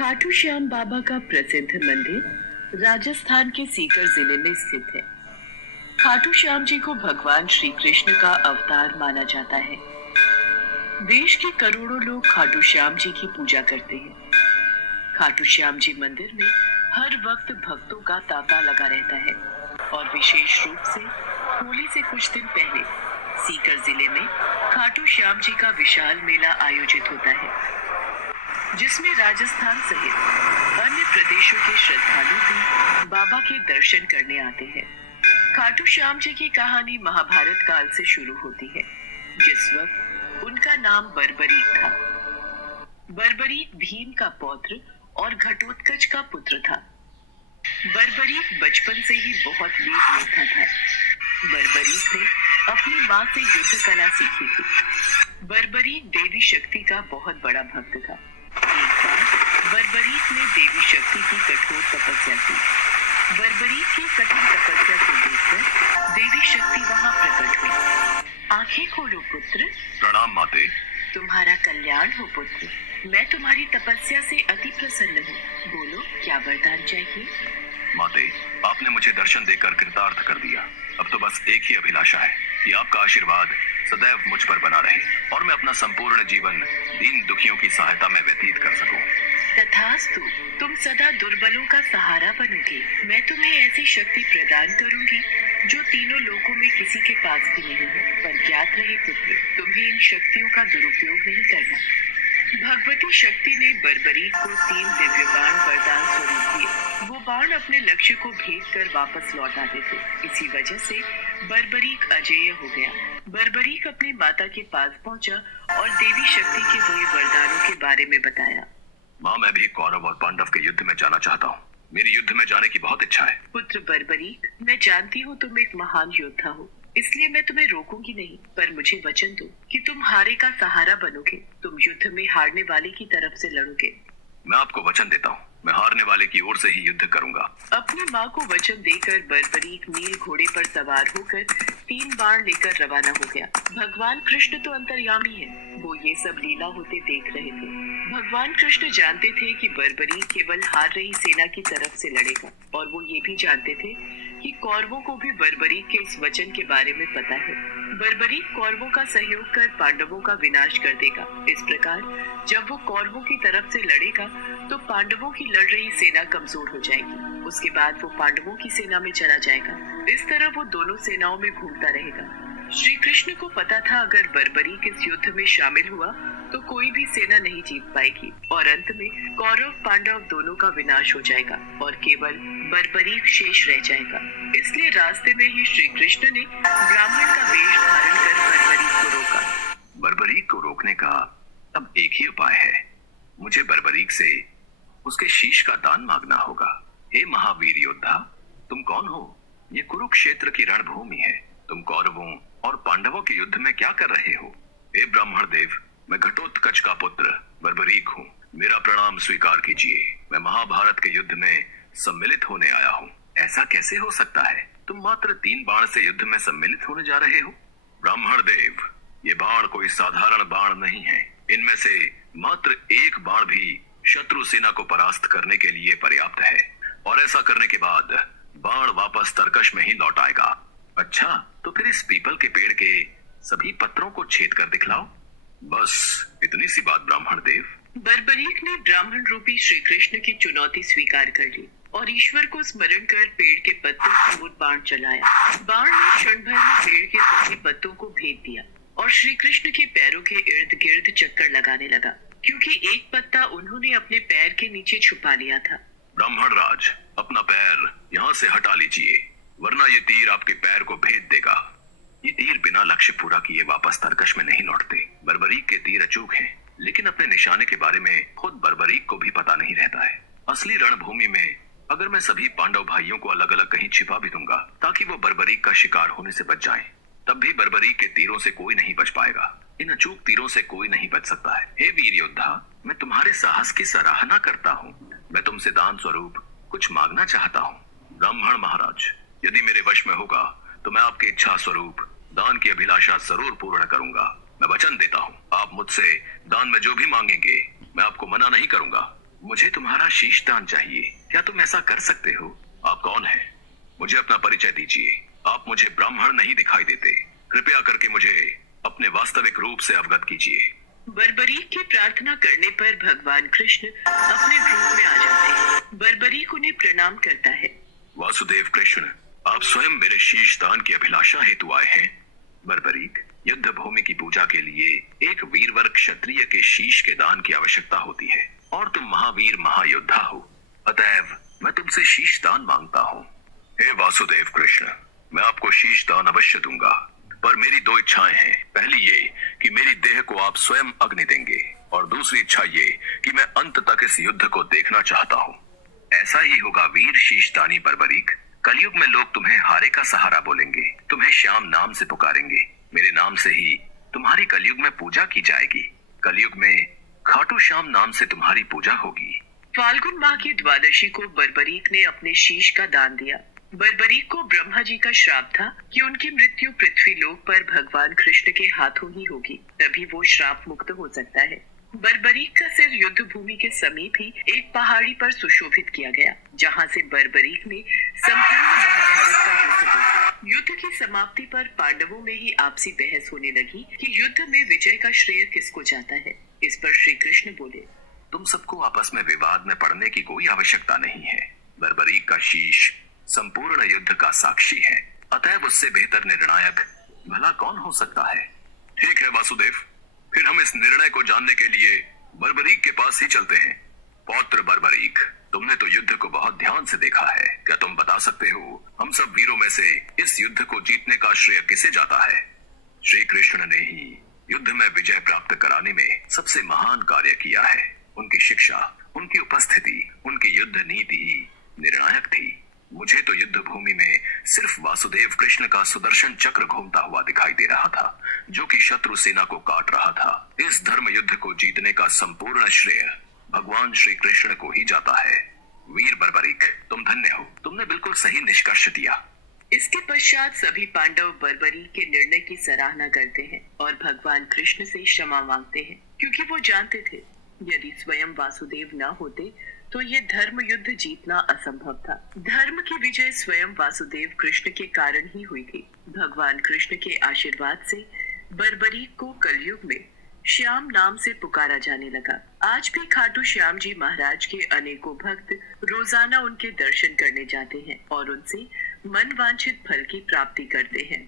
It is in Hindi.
खाटू श्याम बाबा का प्रसिद्ध मंदिर राजस्थान के सीकर जिले में स्थित है। खाटू श्याम जी को भगवान श्री कृष्ण का अवतार माना जाता है। देश के करोड़ों लोग खाटू श्याम जी की पूजा करते हैं। खाटू श्याम जी मंदिर में हर वक्त भक्तों का तांता लगा रहता है और विशेष रूप से होली से कुछ दिन पहले सीकर जिले में खाटू श्याम जी का विशाल मेला आयोजित होता है, जिसमें राजस्थान सहित अन्य प्रदेशों के श्रद्धालु भी बाबा के दर्शन करने आते हैं। खाटू श्याम जी की कहानी महाभारत काल से शुरू होती है, जिस वक्त उनका नाम बर्बरीक था। बर्बरीक भीम का पौत्र और घटोत्कच का पुत्र था। बर्बरीक बचपन से ही बहुत वीर योद्धा था। बर्बरीक ने अपनी माँ से युद्ध कला सीखी थी। बर्बरीक देवी शक्ति का बहुत बड़ा भक्त था। एक बार बर्बरीक ने देवी शक्ति की कठोर तपस्या की। बर्बरीक की कठिन तपस्या को देखकर देवी शक्ति वहां प्रकट हुई। आंखें खोलो पुत्र। प्रणाम माते। तुम्हारा कल्याण हो पुत्र। मैं तुम्हारी तपस्या से अति प्रसन्न हूँ। बोलो क्या वरदान चाहिए। माते, आपने मुझे दर्शन देकर कृतार्थ कर दिया। अब तो बस एक ही अभिलाषा है कि आपका आशीर्वाद सदैव मुझ पर बना रहे और मैं अपना संपूर्ण जीवन दीन दुखियों की सहायता में व्यतीत कर सकूं। तथास्तु, तुम सदा दुर्बलों का सहारा बनोगे। मैं तुम्हें ऐसी शक्ति प्रदान करूंगी जो तीनों लोकों में किसी के पास भी नहीं है। पर ज्ञात रहे पुत्र, तुम्हें इन शक्तियों का दुरुपयोग नहीं करना। भगवती शक्ति ने बर्बरीक को 3 दिव्य बाण वरदान स्वरूप दिए। वो बाण अपने लक्ष्य को भेद कर वापस लौट आते थे। इसी वजह से बर्बरीक अजेय हो गया। बर्बरीक अपनी माता के पास पहुंचा और देवी शक्ति के दिए वरदानों के बारे में बताया। माँ, मैं भी कौरव और पांडव के युद्ध में जाना चाहता हूँ। मेरी युद्ध में जाने की बहुत इच्छा है। पुत्र बर्बरीक, मैं जानती हूँ तुम एक महान योद्धा हो, इसलिए मैं तुम्हें रोकूंगी नहीं, पर मुझे वचन दो कि तुम हारे का सहारा बनोगे। तुम युद्ध में हारने वाले की तरफ से लड़ोगे। मैं आपको वचन देता हूँ, मैं हारने वाले की ओर से ही युद्ध करूंगा। अपनी माँ को वचन देकर बर्बरीक नील घोड़े पर सवार होकर 3 बाण लेकर रवाना हो गया। भगवान कृष्ण तो अंतर्यामी है, वो ये सब लीला होते देख रहे थे। भगवान कृष्ण जानते थे कि बर्बरीक केवल हार रही सेना की तरफ से लड़ेगा, और वो ये भी जानते थे कि कौरवों को भी बर्बरीक के इस वचन के बारे में पता है। बर्बरीक कौरवों का सहयोग कर पांडवों का विनाश कर देगा। इस प्रकार जब वो कौरवों की तरफ से लड़ेगा तो पांडवों की लड़ रही सेना कमजोर हो जाएगी। उसके बाद वो पांडवों की सेना में चला जाएगा। इस तरह वो दोनों सेनाओं में घूमता रहेगा। श्री कृष्ण को पता था अगर बर्बरीक इस युद्ध में शामिल हुआ तो कोई भी सेना नहीं जीत पाएगी और अंत में कौरव पांडव दोनों का विनाश हो जाएगा और केवल बर्बरीक शेष रह जाएगा। इसलिए रास्ते में ही श्री कृष्ण ने ब्राह्मण का वेश धारण कर बर्बरीक को रोका। बर्बरीक को रोकने का अब एक ही उपाय है। मुझे बर्बरीक से उसके शीश का दान मांगना होगा। हे महावीर योद्धा, तुम कौन हो? ये कुरुक्षेत्र की रणभूमि है। तुम कौरवों और पांडवों के युद्ध में क्या कर रहे हो? हे ब्राह्मण देव, मैं घटोत्कच का पुत्र बर्बरीक हूँ। मेरा प्रणाम स्वीकार कीजिए। मैं महाभारत के युद्ध में सम्मिलित होने आया हूँ। ऐसा कैसे हो सकता है? तुम मात्र 3 बाण से युद्ध में सम्मिलित होने जा रहे हो? ब्राह्मण देव, ये बाण कोई साधारण बाण नहीं है। इनमें से मात्र एक बाण भी शत्रु सेना को परास्त करने के लिए पर्याप्त है, और ऐसा करने के बाद बाण वापस तरकश में ही लौट आएगा। अच्छा, तो फिर इस पीपल के पेड़ के सभी पत्रों को छेद कर दिखलाओ। बस इतनी सी बात ब्राह्मण देव। बर्बरीक ने ब्राह्मण रूपी श्री कृष्ण की चुनौती स्वीकार कर ली और ईश्वर को स्मरण कर पेड़ के पत्तों की ओर बाण चलाया। बाण ने क्षण भर में पेड़ के सभी पत्तों को भेद दिया और श्री कृष्ण के पैरों के इर्द गिर्द चक्कर लगाने लगा, क्योंकि एक पत्ता उन्होंने अपने पैर के नीचे छुपा लिया था। ब्राह्मण राज, अपना पैर यहाँ से हटा लीजिए, वरना ये तीर आपके पैर को भेद देगा। ये तीर बिना लक्ष्य पूरा किए वापस तरकश में नहीं लौटते। बर्बरीक के तीर अचूक हैं, लेकिन अपने निशाने के बारे में खुद बर्बरीक को भी पता नहीं रहता है। असली रणभूमि में अगर मैं सभी पांडव भाइयों को अलग अलग कहीं छिपा भी दूंगा ताकि वो बर्बरीक का शिकार होने से बच जाएं, तब भी बर्बरीक के तीरों से कोई नहीं बच पाएगा। इन अचूक तीरों से कोई नहीं बच सकता है। हे वीर योद्धा, मैं तुम्हारे साहस की सराहना करता हूँ। मैं तुमसे दान स्वरूप कुछ मांगना चाहता हूँ। ब्राह्मण महाराज, यदि मेरे वश में होगा तो मैं आपकी इच्छा स्वरूप दान की अभिलाषा जरूर पूर्ण करूंगा। मैं वचन देता हूँ, आप मुझसे दान में जो भी मांगेंगे मैं आपको मना नहीं करूंगा। मुझे तुम्हारा शीश दान चाहिए, क्या तुम ऐसा कर सकते हो? आप कौन हैं? मुझे अपना परिचय दीजिए। आप मुझे ब्राह्मण नहीं दिखाई देते। कृपया करके मुझे अपने वास्तविक रूप से अवगत कीजिए। बर्बरीक की प्रार्थना करने पर भगवान कृष्ण अपने रूप में आ जाते हैं। बर्बरीक उन्हें प्रणाम करता है। वासुदेव कृष्ण, आप स्वयं मेरे शीश दान की अभिलाषा हेतु आए हैं। बर्बरीक, युद्ध भूमि की पूजा के लिए एक वीरवर क्षत्रिय के शीश के दान की आवश्यकता होती है और तुम महावीर महायोद्धा हो, अतएव मैं तुमसे शीश दान मांगता हूँ। हे वासुदेव कृष्ण, मैं आपको शीश दान अवश्य दूंगा, पर मेरी दो इच्छाएं हैं। पहली ये कि मेरी देह को आप स्वयं अग्नि देंगे और दूसरी इच्छा ये कि मैं अंत तक इस युद्ध को देखना चाहता हूँ। ऐसा ही होगा वीर शीशदानी बर्बरीक। कलयुग में लोग तुम्हें हारे का सहारा बोलेंगे, तुम्हें श्याम नाम से पुकारेंगे। मेरे नाम से ही तुम्हारी कलयुग में पूजा की जाएगी। कलयुग में खाटू श्याम नाम से तुम्हारी पूजा होगी। फाल्गुन माह की द्वादशी को बर्बरीक ने अपने शीश का दान दिया। बर्बरीक को ब्रह्मा जी का श्राप था कि उनकी मृत्यु पृथ्वी लोक पर भगवान कृष्ण के हाथों ही होगी, तभी वो श्राप मुक्त हो सकता है। बर्बरीक का सिर युद्ध भूमि के समीप ही एक पहाड़ी पर सुशोभित किया गया, जहां से बर्बरीक ने संपूर्ण महाभारत का युद्ध देखा। युद्ध की समाप्ति पर पांडवों में ही आपसी बहस होने लगी कि युद्ध में विजय का श्रेय किसको जाता है। इस पर श्री कृष्ण बोले, तुम सबको आपस में विवाद में पड़ने की कोई आवश्यकता नहीं है। बर्बरीक का शीश संपूर्ण युद्ध का साक्षी है, अतएव उससे बेहतर निर्णायक भला कौन हो सकता है। ठीक है वासुदेव, फिर हम इस निर्णय को जानने के लिए बर्बरीक के पास ही चलते हैं। पौत्र बर्बरीक, तुमने तो युद्ध को बहुत ध्यान से देखा है, क्या तुम बता सकते हो हम सब वीरों में से इस युद्ध को जीतने का श्रेय किसे जाता है? श्री कृष्ण ने ही युद्ध में विजय प्राप्त कराने में सबसे महान कार्य किया है। उनकी शिक्षा, उनकी उपस्थिति, उनकी युद्ध नीति ही निर्णायक थी। मुझे तो युद्ध भूमि में सिर्फ वासुदेव कृष्ण का सुदर्शन चक्र घूमता हुआ दिखाई दे रहा था, जो कि शत्रु सेना को काट रहा था। इस धर्म युद्ध को जीतने का संपूर्ण श्रेय भगवान श्री कृष्ण को ही जाता है। वीर बर्बरीक, तुम धन्य हो, तुमने बिल्कुल सही निष्कर्ष दिया। इसके पश्चात सभी पांडव बर्बरीक के निर्णय की सराहना करते हैं और भगवान कृष्ण से क्षमा मांगते हैं, क्योंकि वो जानते थे यदि स्वयं वासुदेव न होते तो ये धर्म युद्ध जीतना असंभव था। धर्म की विजय स्वयं वासुदेव कृष्ण के कारण ही हुई थी। भगवान कृष्ण के आशीर्वाद से बर्बरीक को कलयुग में श्याम नाम से पुकारा जाने लगा। आज भी खाटू श्याम जी महाराज के अनेकों भक्त रोजाना उनके दर्शन करने जाते हैं और उनसे मन वांछित फल की प्राप्ति करते हैं।